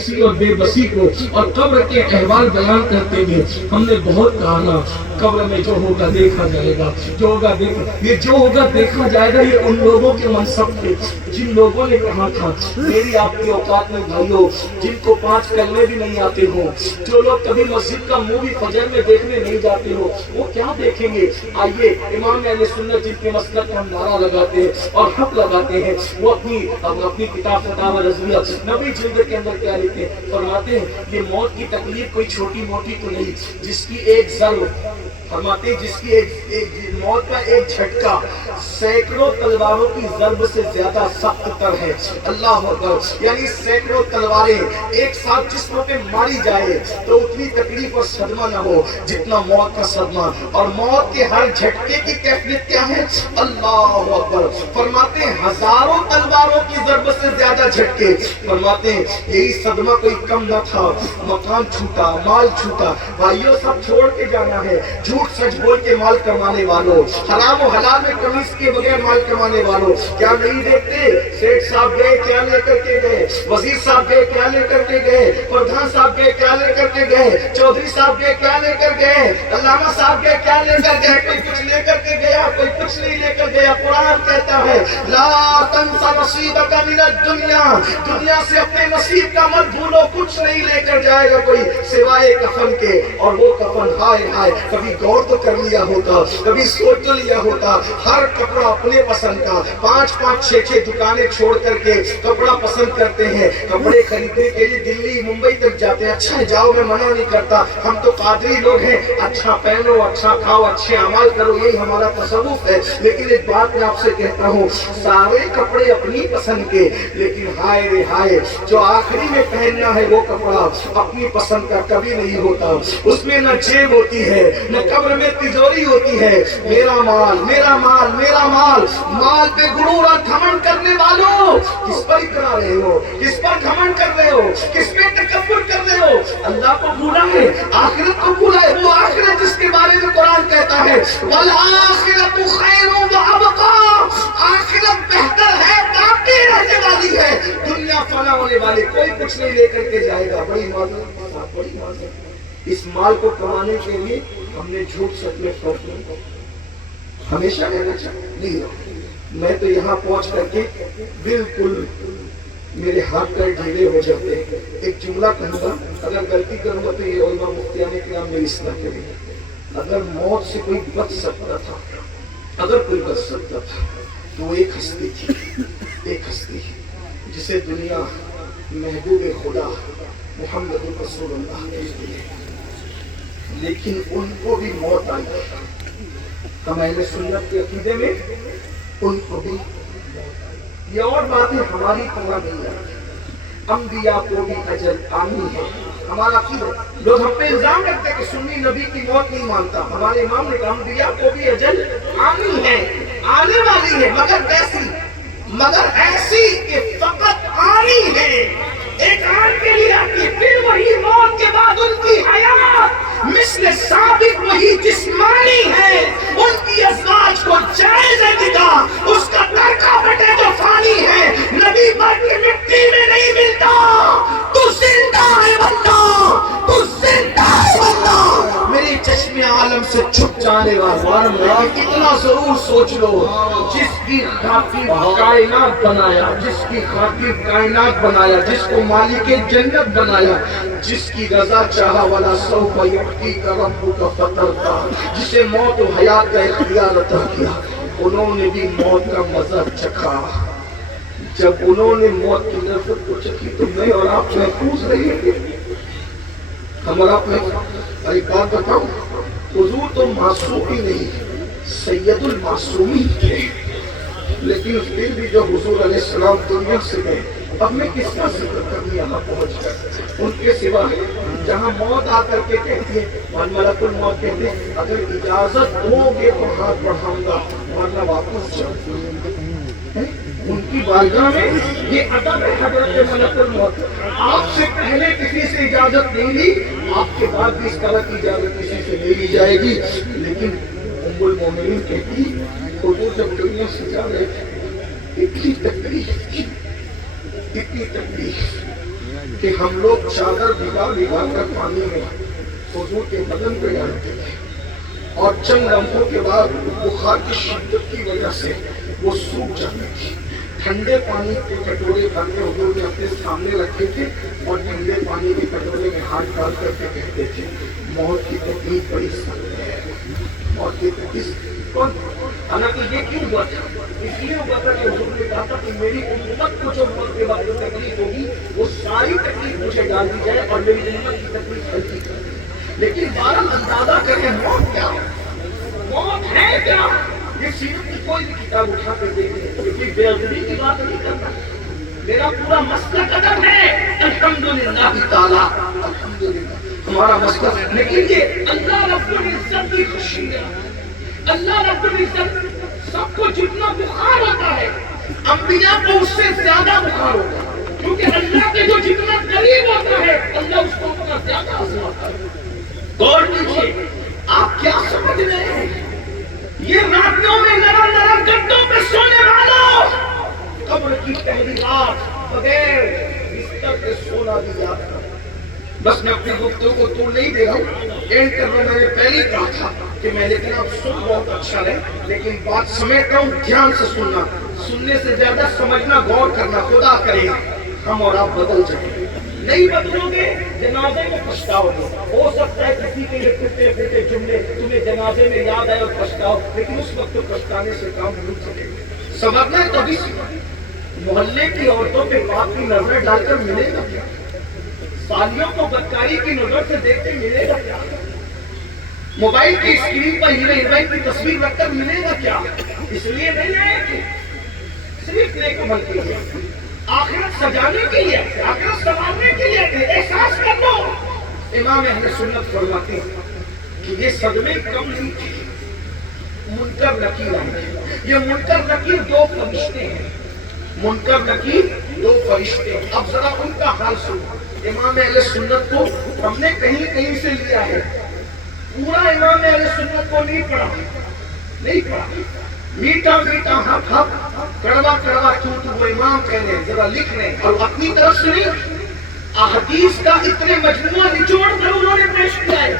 اور بے بسی کو اور قبر کے احوال بیان کرتے ہوئے ہم نے بہت کہا قبر میں جو ہوگا دیکھا جائے گا، جو ہوگا یہ جو ہوگا دیکھا جائے گا، یہ ان لوگوں کے منصب تھے جن لوگوں نے کہا تھا میری آپ کی اوقات میں بھائیوں، جن کو 5 کلمے بھی نہیں آتے ہو، جو لوگ کبھی مسجد کا مووی فجر میں دیکھنے نہیں جاتے ہو، وہ کیا دیکھیں گے؟ آئیے امام اہل سنت جن کے مسلک کا ہم نعرہ لگاتے ہیں اور حق لگاتے ہیں، وہ اپنی کتاب فتاوی رضویہ نبی جلد کے اندر کیا لکھتے ہیں؟ فرماتے ہیں یہ موت کی تکلیف کوئی چھوٹی موٹی تو نہیں، جس کی ایک ضرب، فرماتے ہیں جس کی ایک موت کا ایک جھٹکا سینکڑوں تلواروں کی ضرب سے زیادہ سخت تر ہے۔ اللہ اکبر، یعنی سینکڑوں تلواریں ایک ساتھ جسم پہ ماری جائے تو اتنی تکلیف اور صدمہ نہ ہو جتنا موت کا صدمہ، اور موت کے ہر جھٹکے کی کیفیت کیا ہے؟ اللہ اکبر، فرماتے ہیں ہزاروں تلواروں کی ضرب سے زیادہ جھٹکے، فرماتے ہیں یہی صدمہ کوئی کم نہ تھا، مکان چھوٹا، مال چھوٹا، بھائیوں سب چھوڑ کے جانا ہے، جھوٹ سچ بول کے مال کمانے والوں، حرام و حلال میں کمیز کے بغیر مال کمانے والوں، کیا نہیں دیکھتے سیٹھ صاحب گئے کیا لے کر کے گئے، وزیر صاحب گئے کیا لے کر کے گئے، پردھان صاحب گئے کیا لے کر کے گئے، چودھری صاحب گئے کیا لے کر گئے، علامہ صاحب گئے کیا لے کر گئے، کوئی کچھ لے کر کے گیا، کوئی کچھ نہیں لے کر گیا۔ قرآن کہتا ہے لا تنس نصیبک من الدنیا، دنیا سے اپنے نصیب کا مت بھولو، کچھ نہیں لے کر جائے گا کوئی سوائے کفن کے، اور وہ کفن ہائے ہائے، کبھی غور تو کر لیا ہوتا، کبھی سوچ تو لیا ہوتا، ہر کپڑا اپنے پسند کا، 5 6 دکانیں چھوڑ کر کے کپڑا پسند کرتے ہیں، کپڑے خریدنے کے لیے دلی ممبئی تک جاتے ہیں، اچھا جاؤ میں منع نہیں کرتا، ہم تو قادری لوگ ہیں، اچھا پہنو، اچھا کھاؤ، اچھے اعمال کرو، یہی ہمارا تصوف ہے، لیکن ایک بات میں آپ سے کہتا ہوں سارے کپڑے اپنی پسند کے، لیکن ہائے رے ہائے جو آخری میں پہننا ہے وہ کپڑا اپنی پسند کا کبھی نہیں ہوتا، اس میں نہ جیب ہوتی ہے نہ قبر میں تجوری ہوتی ہے۔ میرا مال میرا مال میرا مال، مال پہ غرور اور گھمنڈ کرنے والوں کس پر اترا رہے ہو، کس پر گھمنڈ کر رہے ہو، کس پہ تکبر کر رہے ہو؟ اللہ کو بھولا ہے، آخرت کو بھولا ہے، وہ آخرت جس کے بارے میں قرآن کہتا ہے والآخرۃ خیر وابقیٰ، آخرت بہتر ہے، باقی رہنے والی ہے، دنیا فنا ہونے والی، کوئی کچھ نہیں لے کر کے جائے گا۔ بڑی معذرت، بڑی معذرت، اس مال کو کمانے کے لیے ہم نے جھوٹ سچ میں فرق نہیں، ہمیشہ رہنا چاہیے۔ میں تو یہاں پہنچ کر کے بالکل میرے ہاتھ پیر ڈھیلے ہو جاتے ہیں۔ ایک جملہ کہوں گا، اگر غلطی کروں گا تو یہ علماء مفتیان کرام میری اصلاح کریں گے۔ اگر موت سے کوئی بچ سکتا تھا، اگر کوئی بچ سکتا تھا تو وہ ایک ہستی تھی، ایک ہستی جسے دنیا محبوب خدا محمد رسول اللہ کہتی ہے، لیکن ان کو بھی موت آئی۔ ہم اہل سنت کے عقیدے میں ان کو بھی، یہ اور باتیں ہماری طرح نہیں ہے، انبیاء کو بھی اجل آنی ہے، ہمارا عقیدہ۔ لوگ ہم پہ الزام رکھتے ہیں کہ سنی نبی کی موت نہیں مانتا، ہمارے امام نے کہا انبیاء کو بھی اجل آنی ہے، آنے والی ہے، مگر کیسی؟ مگر ایسی کہ فقط آنی ہے، ایک آن کے لیے آتی، پھر وہی موت کے بعد ان کی حیات مثل ثابت وہی جسمانی ہے، ان کی ازواج کو جائز نکاح اس کا ترکہ بٹے جو فانی ہے، نبی مر کے مٹی میں نہیں ملتا، تو زندہ ہے بندہ، تو زندہ ہے بندہ، میری چشم عالم سے چھپ جانے والا، اتنا ضرور سوچ لو، جس کی خاطر کائنات بنایا، جس کی خاطر کائنات بنایا، جس کو مالک جنت بنایا، جس کی رضا چاہا والا سوف یعطیک ربک فترضی، جسے موت و حیات کا اختیار عطا کیا، انہوں نے بھی موت کا مزہ چکھا۔ جب انہوں نے موت کی لذت کو چکھی تو میں اور آپ محفوظ رہیں گے، ہم اور آپ محفوظ۔ ایک بات بتاؤں، حضور تو معصوم ہی نہیں، سید المعصومین تھے، لیکن پھر بھی جو حضور علیہ السلام دنیا سے گئے، اب میں کس کا ذکر کروں یہاں پہنچ کر، ان کے سوا جہاں موت آ کر کے کہتی ہے، ملک الموت کہتے ہیں اگر اجازت دو گے تو ہاتھ بڑھاؤں گا ورنہ واپس جاؤں۔ ان کی بارگاہ میں یہ ادب ہے حضرت ملک الموت، آپ سے پہلے کسی سے اجازت نہیں لی، آپ کے بعد بھی اس طرح کی اجازت کسی سے نہیں لی جائے گی۔ لیکن ام المومنین کہتی حضور جب دنیا سے جا رہے تھے اتنی تکلیف تھی، اتنی تکلیف، کہ ہم لوگ چادر بھگا بھگا کر پانی میں حضور کے بدن پہ ڈالتے تھے اور چند لمحوں کے بعد بخار کی شدت کی وجہ سے وہ سوکھ جاتی تھی۔ ٹھنڈے پانی کے کٹورے بھر کے حضور نے اپنے سامنے رکھے تھے اور ٹھنڈے پانی کے کٹورے میں ہاتھ ڈال کر کے کہتے تھے موت کی تکلیف بڑی سخت ہے، موت کی تکلیف کون؟ حالانکہ یہ کیوں ہوا تھا؟ اس لیے ہوا تھا کہ حضور نے کہا تھا کہ میری امت کو جو موت کے بعد تکلیف ہوگی وہ ساری تکلیف مجھے ڈال دی جائے اور میری امت کی تکلیف ہلکی کر دی۔ لیکن بارہ اندازہ کریں موت کیا، موت ہے کیا؟ یہ سیرت کی کوئی بھی کتاب اٹھا کر دیکھیں، لیکن بے ادبی کی بات نہیں کرنا۔ میرا پورا مسلک ادب ہے، الحمدللہ تعالیٰ، الحمدللہ ہمارا مسلک۔ لیکن یہ اللہ رب العزت کی خوشی ہے، اللہ رب العزت سب کو جتنا بخار ہوتا ہے انبیاء کو اس سے زیادہ بخار ہوتا ہے، کیونکہ اللہ کے جو جتنا قریب ہوتا ہے اللہ اس کو اتنا زیادہ آزماتا ہے۔ غور کیجیے، آپ کیا سمجھ رہے ہیں؟ یہ راتوں میں نرم نرم گدوں پہ سونے والوں، قبر کی پہلی رات بغیر بستر کے سونا بھی یاد کرو۔ بس میں اپنی گفتگو کو طول نہیں دے رہا ہوں، اینڈ کرنا میں نے پہلے ہی کہا تھا کہ میں لیکن اب سن بہت اچھا ہے، لیکن بات سمیٹتا ہوں، دھیان سے سننا، سننے سے زیادہ سمجھنا، غور کرنا۔ خدا کرے ہم اور آپ بدل جائیں، نہیں بدلو گے جنازے میں پچھتاؤ گے۔ ہو سکتا ہے کسی کے یہ پھرتے پھرتے جملے تمہیں جنازے میں یاد آئے اور پچھتاؤ، لیکن اس وقت تو پچھتانے سے کام نہیں سکے گا۔ سمجھنا ہے تبھی محلے کی عورتوں پہ پاک کی نظر ڈال کر ملے گا کیا؟ سالیوں کو بدکاری کی نظر سے دیکھ کے ملے گا کیا؟ موبائل کی اسکرین پر ہیرو ہیروئن کی تصویر رکھ کر ملے گا کیا؟ اس لیے نہیں آئے کہ صرف نیک عمل کے لیے، آخرت سجانے کے لیے، آخرت سنوارنے کے لیے، احساس کر لو۔ امام اہل سنت فرماتے ہیں کہ یہ صدمے کم نہیں تھے، منکر نکیر آئے۔ یہ منکر نکیر دو فرشتے ہیں، منکر نکیر دو فرشتے ہیں۔ اب ذرا ان کا حال سنو۔ امام اہل سنت کو ہم نے کہیں کہیں سے لیا ہے، پورا امام اہل سنت کو نہیں پڑھا، نہیں پڑھا۔ میٹھا میٹھا حق حق، کڑوا کڑوا جھوٹ وہ امام کہنے، ذرا لکھ لیں، اور اپنی طرف سے نہیں، احادیث کا اتنے مجموعہ نچوڑ کر انہوں نے پیش کیا ہے۔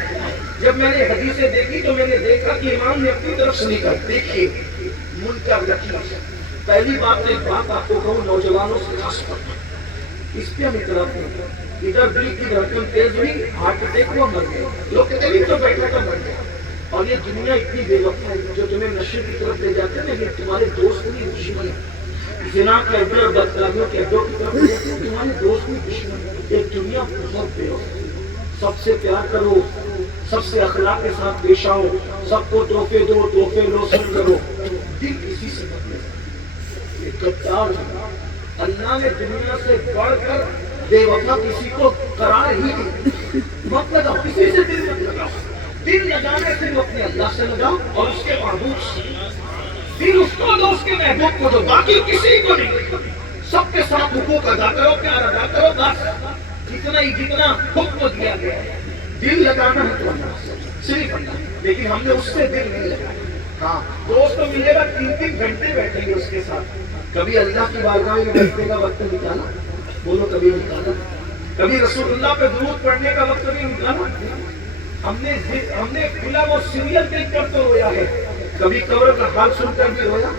جب میں نے حدیثیں دیکھی تو میں نے دیکھا کہ امام نے اپنی طرف سے لکھا۔ دیکھیے منکر نکیر، پہلی بات ایک بات آپ کو کہوں نوجوانوں سے خاص کر، اس پہ ہم اطلاع نہیں، ادھر دل کی دھڑکن تیز ہوئی، ہارٹ اٹیک ہوا، مر گئے، لوگ کہتے ہیں تو بیٹھا تھا مر گیا۔ اور یہ دنیا اتنی بے وقت ہے، جو تمہیں نشے کی طرف لے جاتے ہیں نا، یہ تمہارے دوست کی دشمن ہے۔ زنا کے اڈے اور بدکاریوں کے اڈوں کی طرف لے جاتے ہیں، تمہارے دوست کی دشمن ہے۔ یہ دنیا بہت بے وقت ہے۔ سب سے پیار کرو، سب سے اخلاق کے ساتھ پیش آؤ، سب کو تحفے دو، تحفے لو، سب کرو، دل کسی سے بدلے۔ یہ غدار ہے، اللہ نے دنیا سے بڑھ کر بے وفا کسی کو قرار ہی نہیں۔ مت لگاؤ کسی سے، دل مت لگاؤ، دل لگانے سے اپنے اللہ سے لگاؤ اور اس کے محبوب سے، دل اس کو دو، اس کے محبوب کو دو، باقی کسی کو نہیں۔ سب کے ساتھ حقوق ادا کرو، پیار ادا کرو، بس جتنا ہی جتنا حکم دیا گیا ہے۔ دل لگانا ہے تو اللہ سے، صرف اللہ، لیکن ہم نے اس سے دل نہیں لگایا۔ ہاں دوست تو ملے گا، 3 گھنٹے بیٹھیں گے اس کے ساتھ، کبھی اللہ کی بارگاہ میں بیٹھنے کا وقت نکالا؟ بولو کبھی نکالا؟ کبھی رسول اللہ پہ درود پڑھنے کا وقت بھی نکالا؟ ہم نے فلم اور سیریل دیکھ کر تو رویا ہے، کبھی قبر کا حال سن کر بھی رویا،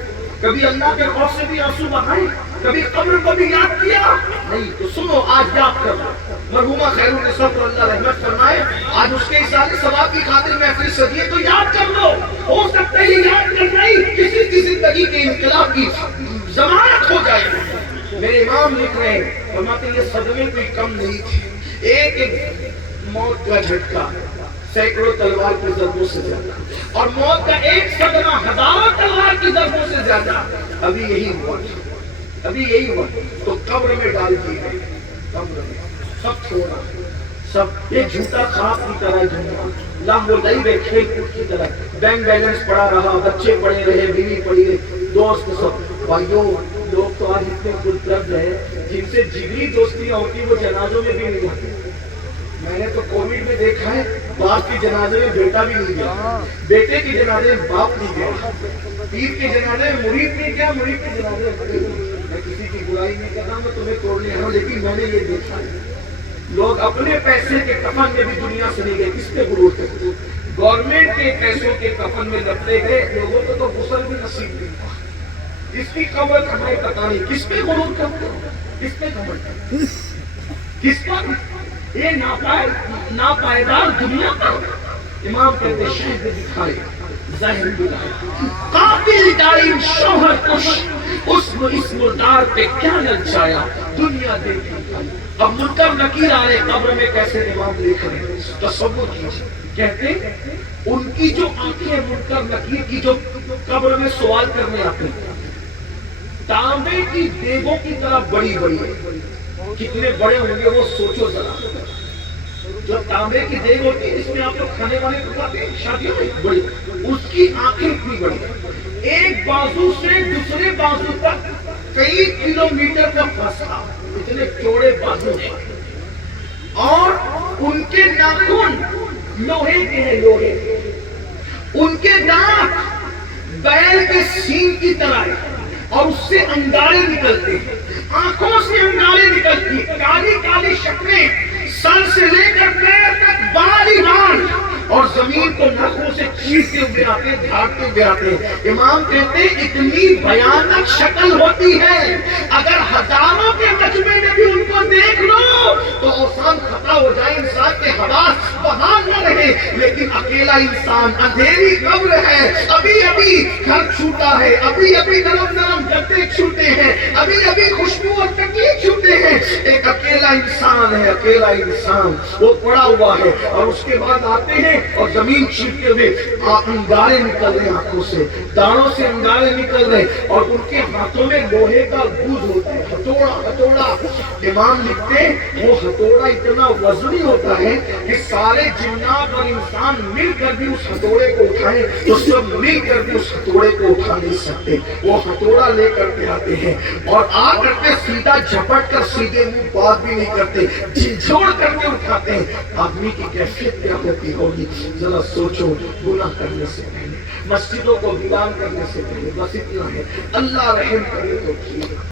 کبھی اللہ کے خوف سے بھی آنسو بہائے، کبھی قبر کو بھی یاد کیا نہیں؟ تو سنو آج یاد کر لو، مرحومہ خیر النساء کو اللہ رحمت فرمائے، آج اس کے اصالے ثواب کی خاطر محفل سجی ہے، تو یاد کر لو۔ ہو سکتا ہے یہ یاد کرنا ہی کسی کی زندگی کے انقلاب کی ضمانت ہو جائے۔ میرے امام لکھ رہے ہیں، فرماتے ہیں یہ صدمے کوئی کم نہیں تھی، ایک ایک موت کا جھٹکا سینکڑوں تلوار کی ضربوں سے زیادہ، اور موت کا ایک صدمہ ہزاروں تلوار کی ضربوں سے زیادہ۔ ابھی یہی ہوا، ابھی یہی ہوا، تو قبر میں ڈال دی گئی، قبر میں سب چھوڑا، سب ایک جھوٹا خواب کی طرح جھوٹا، لمبو لئی رہے کھیل کود کی طرح، بینک بیلنس پڑا رہا، بچے پڑے رہے، بیوی پڑی رہے، دوست سب۔ بھائیوں لوگ تو آج اتنے خودگرض ہیں جن سے جگری دوستیاں ہوتی وہ جنازوں میں بھی نہیں جاتے۔ میں نے تو کووڈ میں دیکھا ہے، باپ کے جنازے میں بیٹا بھی نہیں گیا، بیٹے کے جنازے میں باپ نہیں گیا، پیر کے جنازے میں مرید نہیں گیا، مرید کے جنازے میں۔ میں کسی کی برائی نہیں کر رہا، میں تمہیں توڑنے آیا ہوں، لیکن میں نے یہ دیکھا ہے لوگ اپنے پیسے کے کفن میں بھی دنیا سے نہیں گئے، کس پہ غرور کرتے؟ گورنمنٹ کے پیسوں کے کفن میں لپٹے گئے لوگوں کو تو غسل بھی نصیب نہیں ہوا، اس کی قبر ہمیں پتہ نہیں، کس پہ غرور کرتے ہو؟ کس پہ قبر کرتے ہو؟ کس پر؟ یہ ناپائیدار دنیا پر امام کہتے شہد دکھائے ظاہر بلائے قاتل ٹائم شوہر کش اس مردار پہ کیا للچایا دنیا دیکھی۔ اب منکر نکیر آئے قبر میں کیسے امام لکھ رہے ہیں، تصور کیجیے، کہتے ان کی جو آنکھیں منکر نکیر کی جو قبر میں سوال کرنے آتے ہیں تانبے کی دیگوں کی طرح بڑی بڑی ہے، کتنے بڑے ہوں گے وہ سوچو ذرا، جو تانبے کی دیگ ہوتی ہے اس میں آپ لوگ کھانے والے پکاتے ہیں شادیوں میں، بڑی اس کی آنکھیں اتنی بڑی ہیں، ایک بازو سے دوسرے بازو تک کئی کلومیٹر کا فاصلہ، اتنے چوڑے بازو ہیں، اور ان کے ناخن لوہے کے ہیں، لوہے، ان کے دانت بیل کے سینگ کی طرح ہے اور اس سے انگارے نکلتے ہیں، آنکھوں سے انگارے نکلتی ہیں، کالی کالی شکلیں، سر سے لے کر پیر تک بال ہی بال، اور زمین کو ناخوں سے چیرتے ہوئے آتے ہیں، جھاڑتے ہوئے آتے ہیں۔ امام کہتے ہیں اتنی بھیانک شکل ہوتی ہے، اگر ہزاروں کے مجمع میں بھی ان کو دیکھ لو تو اوسان خطا ہو جائے، انسان کے حواس بحال نہ رہے، لیکن اکیلا انسان، اندھیری قبر ہے، ابھی ابھی گھر چھوٹا ہے، ابھی ابھی نرم نرم گدے چھوٹے ہیں، ابھی ابھی خوشبو اور تکلیف چھوٹے ہیں، ایک اکیلا انسان ہے، اکیلا انسان وہ پڑا ہوا ہے، اور اس کے بعد آتے ہیں اور زمین چیرتے ہوئے انگارے نکل رہے آنکھوں سے، دانوں سے انگارے نکل رہے، اور ان کے ہاتھوں میں لوہے کا گوز ہوتا ہے، ہتھوڑا۔ امام لکھتے وہ ہتھوڑا اتنا وزنی ہوتا ہے کہ سارے جنات اور انسان مل کر بھی اس ہتھوڑے کو اٹھائیں تو سب مل کر بھی اس ہتھوڑے کو اٹھا نہیں سکتے، وہ ہتھوڑا لے کر کے آتے ہیں اور آ کر کے سیدھا جھپٹ کر سیدھے منہ بات بھی نہیں کرتے، جھنجھوڑ کر کے اٹھاتے ہیں۔ آدمی کی کیفیت کیا ہوتی ہوگی ذرا سوچو، گناہ کرنے سے پہلے، مسجدوں کو ویران کرنے سے پہلے، بس اتنا ہے، اللہ رحم کرے تو ٹھیک۔